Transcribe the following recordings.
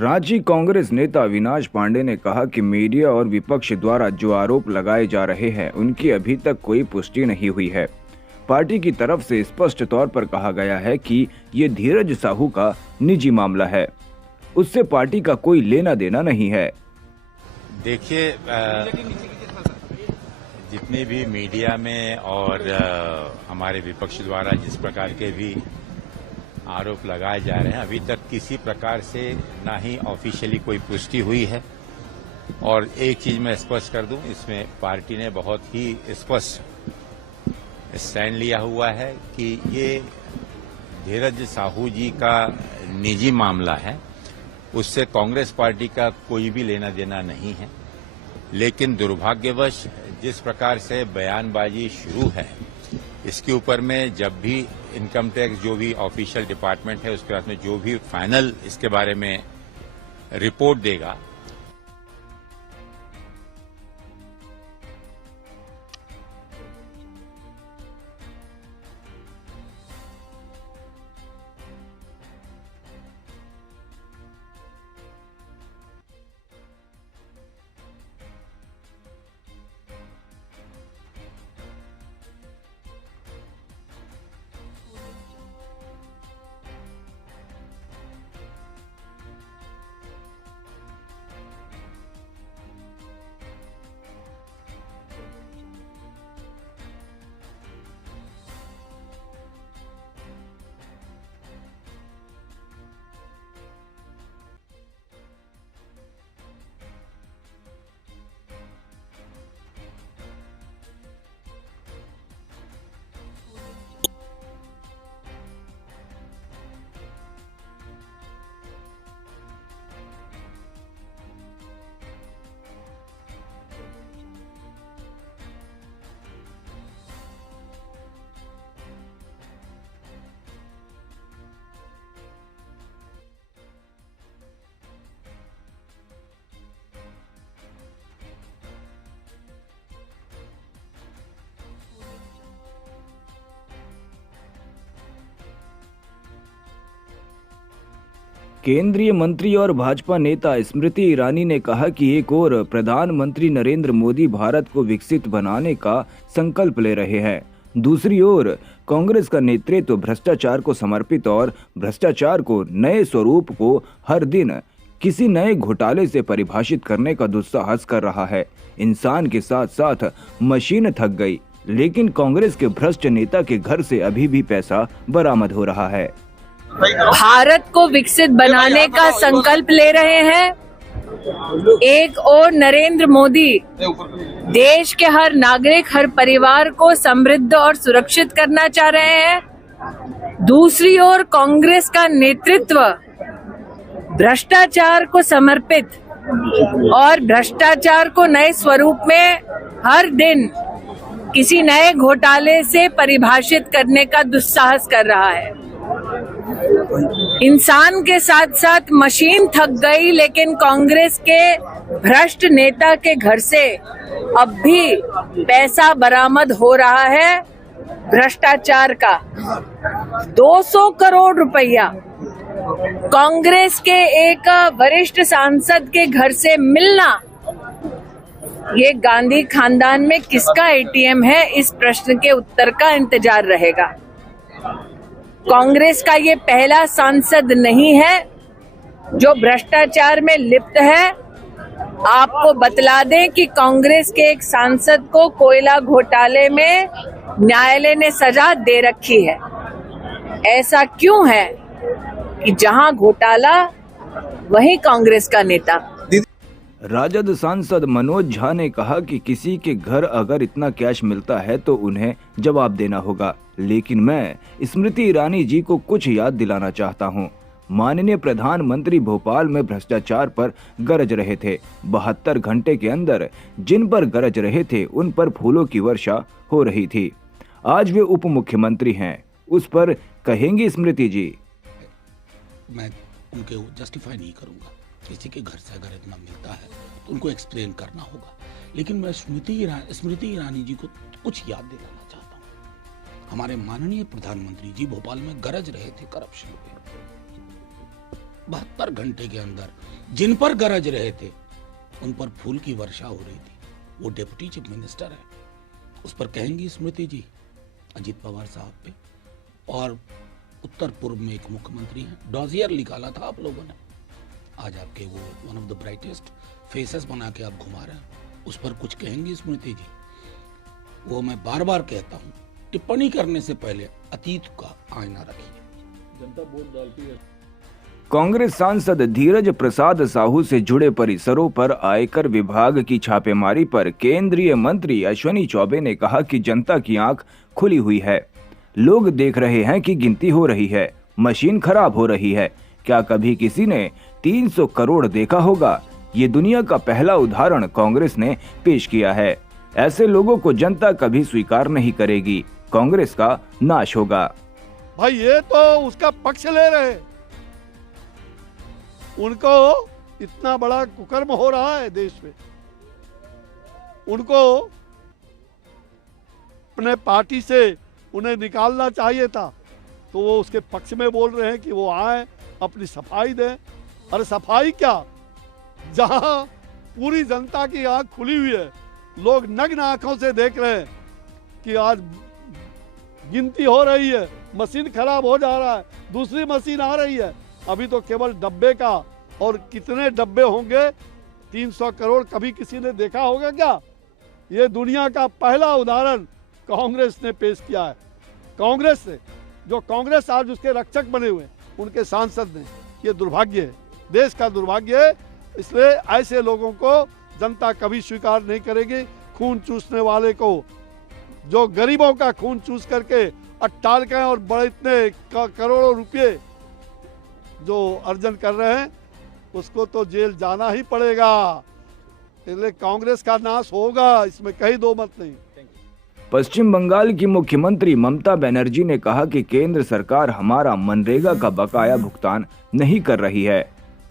रांची कांग्रेस नेता अविनाश पांडे ने कहा कि मीडिया और विपक्ष द्वारा जो आरोप लगाए जा रहे हैं उनकी अभी तक कोई पुष्टि नहीं हुई है। पार्टी की तरफ से स्पष्ट तौर पर कहा गया है कि ये धीरज साहू का निजी मामला है, उससे पार्टी का कोई लेना देना नहीं है। देखिए, जितने भी मीडिया में और हमारे विपक्ष द्वारा जिस प्रकार के भी आरोप लगाए जा रहे हैं, अभी तक किसी प्रकार से ना ही ऑफिशियली कोई पुष्टि हुई है। और एक चीज मैं स्पष्ट कर दूं, इसमें पार्टी ने बहुत ही स्पष्ट स्टैंड लिया हुआ है कि ये धीरज साहू जी का निजी मामला है, उससे कांग्रेस पार्टी का कोई भी लेना देना नहीं है। लेकिन दुर्भाग्यवश जिस प्रकार से बयानबाजी शुरू है, इसके ऊपर में जब भी इनकम टैक्स जो भी ऑफिशियल डिपार्टमेंट है उसके बाद में जो भी फाइनल इसके बारे में रिपोर्ट देगा, केंद्रीय मंत्री और भाजपा नेता स्मृति ईरानी ने कहा कि एक ओर प्रधानमंत्री नरेंद्र मोदी भारत को विकसित बनाने का संकल्प ले रहे हैं, दूसरी ओर कांग्रेस का नेतृत्व भ्रष्टाचार को समर्पित और भ्रष्टाचार को नए स्वरूप को हर दिन किसी नए घोटाले से परिभाषित करने का दुस्साहस कर रहा है। इंसान के साथ साथ मशीन थक गई, लेकिन कांग्रेस के भ्रष्ट नेता के घर से अभी भी पैसा बरामद हो रहा है। भारत को विकसित बनाने का संकल्प ले रहे हैं। एक ओर नरेंद्र मोदी देश के हर नागरिक, हर परिवार को समृद्ध और सुरक्षित करना चाह रहे हैं, दूसरी ओर कांग्रेस का नेतृत्व भ्रष्टाचार को समर्पित और भ्रष्टाचार को नए स्वरूप में हर दिन किसी नए घोटाले से परिभाषित करने का दुस्साहस कर रहा है। इंसान के साथ साथ मशीन थक गई, लेकिन कांग्रेस के भ्रष्ट नेता के घर से अब भी पैसा बरामद हो रहा है भ्रष्टाचार का। 200 करोड़ रुपया कांग्रेस के एक वरिष्ठ सांसद के घर से मिलना, ये गांधी खानदान में किसका एटीएम है, इस प्रश्न के उत्तर का इंतजार रहेगा। कांग्रेस का ये पहला सांसद नहीं है जो भ्रष्टाचार में लिप्त है। आपको बतला दें कि कांग्रेस के एक सांसद को कोयला घोटाले में न्यायालय ने सजा दे रखी है। ऐसा क्यों है कि जहां घोटाला वहीं कांग्रेस का नेता। राजद सांसद मनोज झा ने कहा कि किसी के घर अगर इतना कैश मिलता है तो उन्हें जवाब देना होगा, लेकिन मैं स्मृति ईरानी जी को कुछ याद दिलाना चाहता हूं। माननीय प्रधानमंत्री भोपाल में भ्रष्टाचार पर गरज रहे थे। 72 घंटे के अंदर जिन पर गरज रहे थे उन पर फूलों की वर्षा हो रही थी। आज वे उप मुख्यमंत्री हैं, उस पर कहेंगी स्मृति जी? मैं उनके जस्टिफाई नहीं करूंगा। किसी के घर से अगर इतना मिलता है तो उनको एक्सप्लेन करना होगा, लेकिन मैं स्मृति ईरानी जी को कुछ याद दिलाना चाहता हूँ। हमारे माननीय प्रधानमंत्री जी भोपाल में गरज रहे थे करप्शन पे। 72 घंटे के अंदर जिन पर गरज रहे थे उन पर फूल की वर्षा हो रही थी। वो डिप्टी चीफ मिनिस्टर है, उस पर कहेंगी स्मृति जी अजीत पवार साहब पे। और उत्तर पूर्व में एक मुख्यमंत्री है, डॉजियर निकाला था आप लोगों ने, आज आपके वो one of the brightest faces बना के आप घुमा रहे हैं, उस पर कुछ कहेंगी स्मृति जी? वो मैं बार बार कहता हूँ, टिप्पणी करने से पहले अतीत का आईना रखिए। जनता वोट डालती है। कांग्रेस सांसद धीरज प्रसाद साहू से जुड़े परिसरों पर आयकर विभाग की छापेमारी पर केंद्रीय मंत्री अश्विनी चौबे ने कहा कि जनता की आंख खुली हुई है। लोग देख रहे हैं कि गिनती हो रही है, मशीन खराब हो रही है। क्या कभी किसी ने 300 करोड़ देखा होगा? ये दुनिया का पहला उदाहरण कांग्रेस ने पेश किया है। ऐसे लोगों को जनता कभी स्वीकार नहीं करेगी। कांग्रेस का नाश होगा। भाई ये तो उसका पक्ष ले रहे, उनको इतना बड़ा कुकर्म हो रहा है देश में, उनको अपने पार्टी से उन्हें निकालना चाहिए था, तो वो उसके पक्ष में बोल रहे हैं कि वो आए अपनी सफाई दें। अरे सफाई क्या, जहां पूरी जनता की आंख खुली हुई है, लोग नग्न आंखों से देख रहे हैं कि आज गिनती हो रही है, मशीन खराब हो जा रहा है, दूसरी मशीन आ रही है। अभी तो केवल डब्बे का, और कितने डब्बे होंगे, 300 करोड़ कभी किसी ने देखा होगा क्या? ये दुनिया का पहला उदाहरण कांग्रेस ने पेश किया है। कांग्रेस से, जो कांग्रेस आज उसके रक्षक बने हुए उनके सांसद ने, ये दुर्भाग्य है, देश का दुर्भाग्य है। इसलिए ऐसे लोगों को जनता कभी स्वीकार नहीं करेगी। खून चूसने वाले को, जो गरीबों का खून चूस करके अट्टालकें और बड़े इतने करोड़ों रुपए जो अर्जन कर रहे हैं, उसको तो जेल जाना ही पड़ेगा। इसलिए कांग्रेस का नाश होगा, इसमें कहीं दो मत नहीं। पश्चिम बंगाल की मुख्यमंत्री ममता बनर्जी ने कहा कि केंद्र सरकार हमारा मनरेगा का बकाया भुगतान नहीं कर रही है।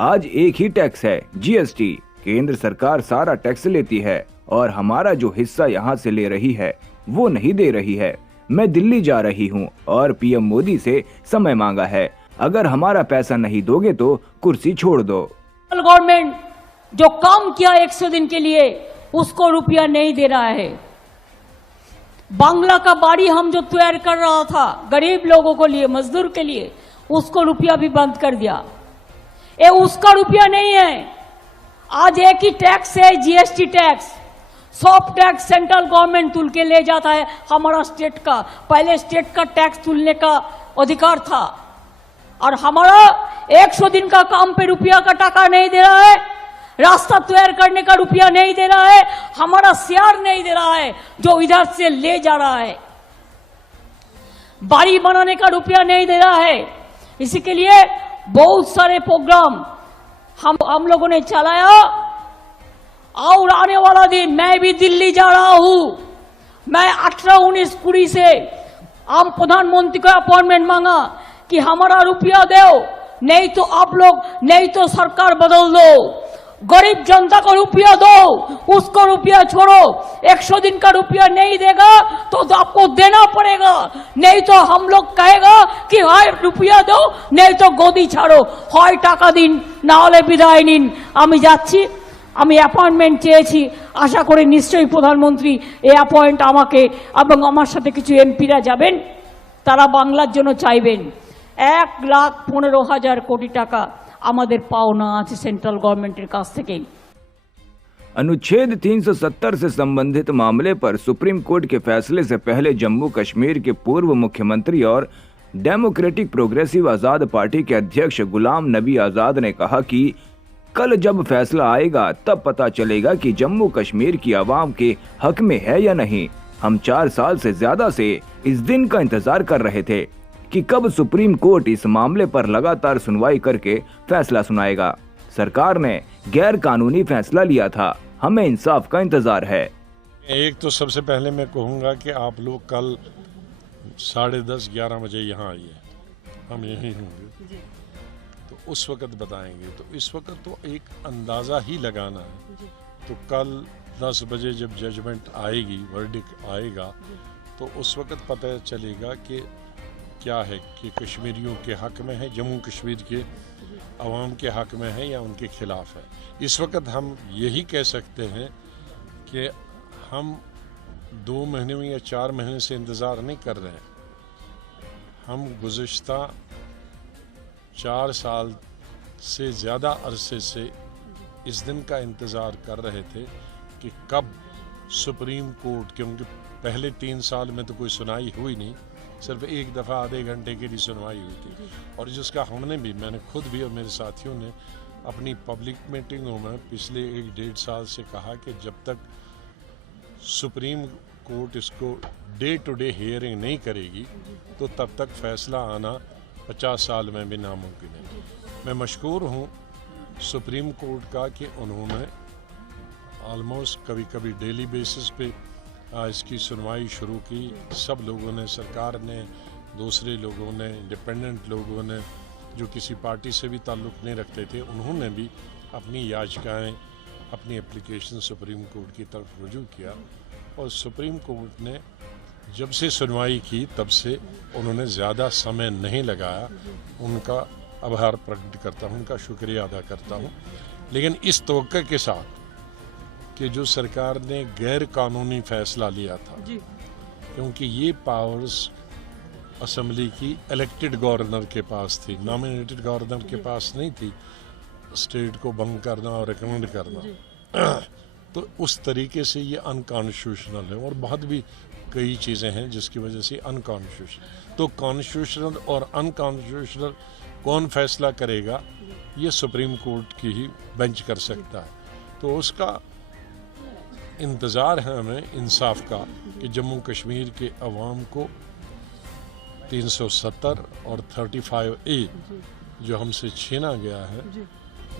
आज एक ही टैक्स है, जीएसटी। केंद्र सरकार सारा टैक्स लेती है और हमारा जो हिस्सा यहाँ से ले रही है वो नहीं दे रही है। मैं दिल्ली जा रही हूँ और पीएम मोदी से समय मांगा है। अगर हमारा पैसा नहीं दोगे तो कुर्सी छोड़ दो। गवर्नमेंट जो काम किया 100 दिन के लिए, उसको रुपया नहीं दे रहा है। बांग्ला का बाड़ी हम जो तैयार कर रहा था गरीब लोगों के लिए, मजदूर के लिए, उसको रुपया भी बंद कर दिया। ये उसका रुपया नहीं है। आज एक ही टैक्स है, जीएसटी टैक्स। सब टैक्स सेंट्रल गवर्नमेंट तुल के ले जाता है हमारा स्टेट का। पहले स्टेट का टैक्स तुलने का अधिकार था, और हमारा 100 दिन का काम पे रुपया का टाका नहीं दे रहा है, रास्ता तैयार करने का रुपया नहीं दे रहा है, हमारा शेयर नहीं दे रहा है जो इधर से ले जा रहा है, बाड़ी बनाने का रुपया नहीं दे रहा है। इसी के लिए बहुत सारे प्रोग्राम हम लोगों ने चलाया। और आने वाला दिन मैं भी दिल्ली जा रहा हूं। मैं 18-19 से आम प्रधानमंत्री को अपॉइंटमेंट मांगा कि हमारा रुपया दो, नहीं तो आप लोग, नहीं तो सरकार बदल दो। गरीब जनता को रुपया दो, उसको रुपया छोड़ो। 100 दिन का रुपया नहीं देगा तो आपको देना पड़ेगा, नहीं तो हम लोग कहेगा कि हाय रुपया दो, नहीं तो गोदी ছাড়ো, হয় টাকা দিন না হলে বিদায় নিন। আমি যাচ্ছি, আমি অ্যাপয়েন্টমেন্ট চেয়েছি, আশা করি নিশ্চয়ই প্রধানমন্ত্রী এই অ্যাপয়েন্ট আমাকে এবং আমার সাথে কিছু এমপিরা যাবেন, তারা বাংলার জন্য চাইবেন। 1,15,000 কোটি টাকা আমাদের পাওনা আছে সেন্ট্রাল গভর্নমেন্টের কাছ থেকে। अनुच्छेद 370 से संबंधित मामले पर सुप्रीम कोर्ट के फैसले से पहले जम्मू कश्मीर के पूर्व मुख्यमंत्री और डेमोक्रेटिक प्रोग्रेसिव आजाद पार्टी के अध्यक्ष गुलाम नबी आजाद ने कहा कि कल जब फैसला आएगा तब पता चलेगा कि जम्मू कश्मीर की आवाम के हक में है या नहीं। हम 4 साल से ज्यादा से इस दिन का इंतजार कर रहे थे कि कब सुप्रीम कोर्ट इस मामले पर लगातार सुनवाई करके फैसला सुनाएगा। सरकार ने गैर कानूनी फैसला लिया था, हमें इंसाफ का इंतजार है। एक तो सबसे पहले मैं कहूँगा कि आप लोग कल 10:30-11 बजे यहाँ आइए, हम यहीं होंगे, तो उस वक़्त बताएंगे। तो इस वक्त तो एक अंदाज़ा ही लगाना है। तो कल 10 बजे जब जजमेंट आएगी, वर्डिक्ट आएगा, तो उस वक्त पता चलेगा कि क्या है कि कश्मीरियों के हक में है, जम्मू कश्मीर के अवाम के हक में है या उनके खिलाफ है। इस वक्त हम यही कह सकते हैं कि हम 2 महीने या 4 महीने से इंतज़ार नहीं कर रहे हैं। हम गुज़िश्ता 4 साल से ज़्यादा अरसे से इस दिन का इंतज़ार कर रहे थे कि कब सुप्रीम कोर्ट, क्योंकि पहले 3 साल में तो कोई सुनाई हुई नहीं, सिर्फ एक दफ़ा आधे घंटे की भी सुनवाई हुई थी, और जिसका हमने भी, मैंने खुद भी और मेरे साथियों ने अपनी पब्लिक मीटिंगों में पिछले 1-1.5 साल से कहा कि जब तक सुप्रीम कोर्ट इसको डे टू डे हियरिंग नहीं करेगी तो तब तक फैसला आना 50 साल में भी नामुमकिन है। मैं मशकूर हूँ सुप्रीम कोर्ट का कि उन्होंने ऑलमोस्ट कभी कभी डेली बेसिस पे इसकी सुनवाई शुरू की। सब लोगों ने, सरकार ने, दूसरे लोगों ने, इंडिपेंडेंट लोगों ने, जो किसी पार्टी से भी ताल्लुक़ नहीं रखते थे, उन्होंने भी अपनी याचिकाएं, अपनी एप्लीकेशन सुप्रीम कोर्ट की तरफ रुजू किया। और सुप्रीम कोर्ट ने जब से सुनवाई की तब से उन्होंने ज़्यादा समय नहीं लगाया। उनका आभार प्रकट करता हूँ, उनका शुक्रिया अदा करता हूँ। लेकिन इस तवक्को के साथ कि जो सरकार ने गैर कानूनी फैसला लिया था, क्योंकि ये पावर्स असेंबली की इलेक्टेड गवर्नर के पास थी, नॉमिनेटेड गवर्नर के पास नहीं थी, स्टेट को भंग करना और रिकमेंड करना। तो उस तरीके से ये अनकॉन्स्टिट्यूशनल है, और बहुत भी कई चीज़ें हैं जिसकी वजह से अनकॉन्स्टिट्यूशनल। तो कॉन्स्टिट्यूशनल और अनकॉन्स्टिट्यूशनल कौन फैसला करेगा, ये सुप्रीम कोर्ट की ही बेंच कर सकता है। तो उसका इंतज़ार है हमें इंसाफ का कि जम्मू कश्मीर के अवाम को 370 और 35A जो हमसे छीना गया है,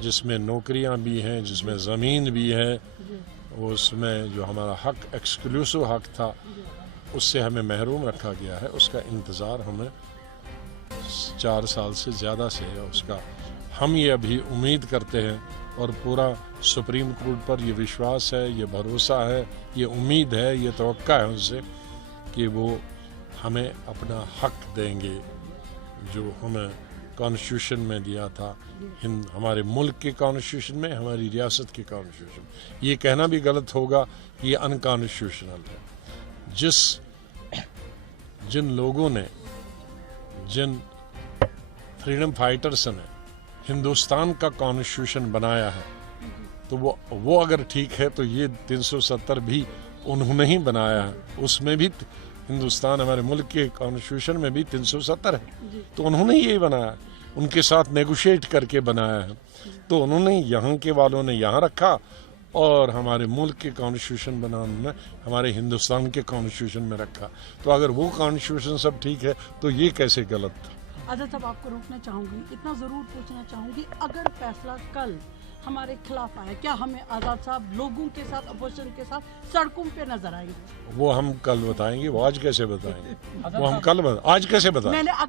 जिसमें नौकरियां भी हैं, जिसमें ज़मीन भी है, उसमें जो हमारा हक, एक्सक्लूसिव हक था, उससे हमें महरूम रखा गया है, उसका इंतज़ार हमें 4 साल से ज़्यादा से है। उसका हम ये अभी उम्मीद करते हैं, और पूरा सुप्रीम कोर्ट पर ये विश्वास है, ये भरोसा है, ये उम्मीद है, ये तवक्का है उनसे कि वो हमें अपना हक देंगे जो हमें कॉन्स्टिट्यूशन में दिया था, हमारे मुल्क के कॉन्स्टिट्यूशन में, हमारी रियासत के कॉन्स्टिट्यूशन। ये कहना भी गलत होगा कि ये अनकॉन्स्टिट्यूशनल है। जिन लोगों ने, जिन फ्रीडम फाइटर्स ने हिंदुस्तान का कॉन्स्टिट्यूशन बनाया है, तो वो अगर ठीक है तो ये 370 भी उन्होंने ही बनाया है। उसमें भी हिंदुस्तान, हमारे मुल्क के कॉन्स्टिट्यूशन में भी 370 है, तो उन्होंने ये बनाया, उनके साथ नेगोशिएट करके बनाया है। तो उन्होंने, यहाँ के वालों ने यहाँ रखा, और हमारे मुल्क के कॉन्स्टिट्यूशन बनाने में हमारे हिंदुस्तान के कॉन्स्टिट्यूशन में रखा। तो अगर वो कॉन्स्टिट्यूशन सब ठीक है तो ये कैसे गलत था। आज़ाद साहब, आपको रोकना चाहूँगी, इतना ज़रूर पूछना चाहूँगी, अगर फैसला कल हमारे खिलाफ आया, क्या हमें आज़ाद साहब लोगों के साथ, अपोजिशन के साथ सड़कों पे नजर आएंगे? वो हम कल बताएंगे, वो आज कैसे बताएंगे? वो हम कल आज कैसे बताएंगे?